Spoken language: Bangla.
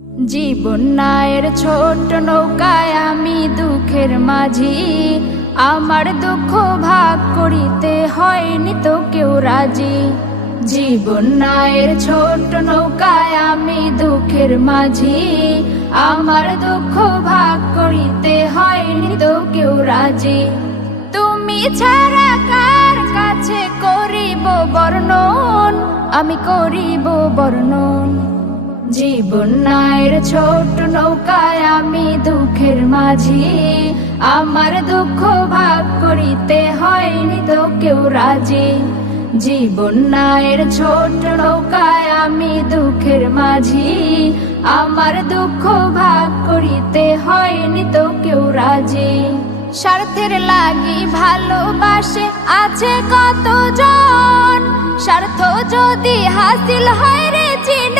জীবন নায়ের ছোট নৌকায় আমি দুঃখের মাঝি, আমার দুঃখ ভাগ করিতে হয়নি তো কেউ রাজি। জীবন নায়ের ছোট নৌকায় আমি দুঃখের মাঝি, আমার দুঃখ ভাগ করিতে হয়নি তো কেউ রাজি। তুমি ছাড়া কার কাছে করিব বর্ণন, আমি করিব বর্ণন। জীবন নায়ের ছোট নৌকায় আমি দুঃখের মাঝি, আমার দুঃখ ভাগ করিতে হয়নি তো কেউ রাজি। জীবন নায়ের ছোট নৌকায় আমি দুঃখের মাঝি, আমার দুঃখ ভাগ করিতে হয়নি তো কেউ রাজি। স্বার্থের লাগি ভালোবাসে আছে কতজন, স্বার্থ যদি হাসিল হয় রে চিন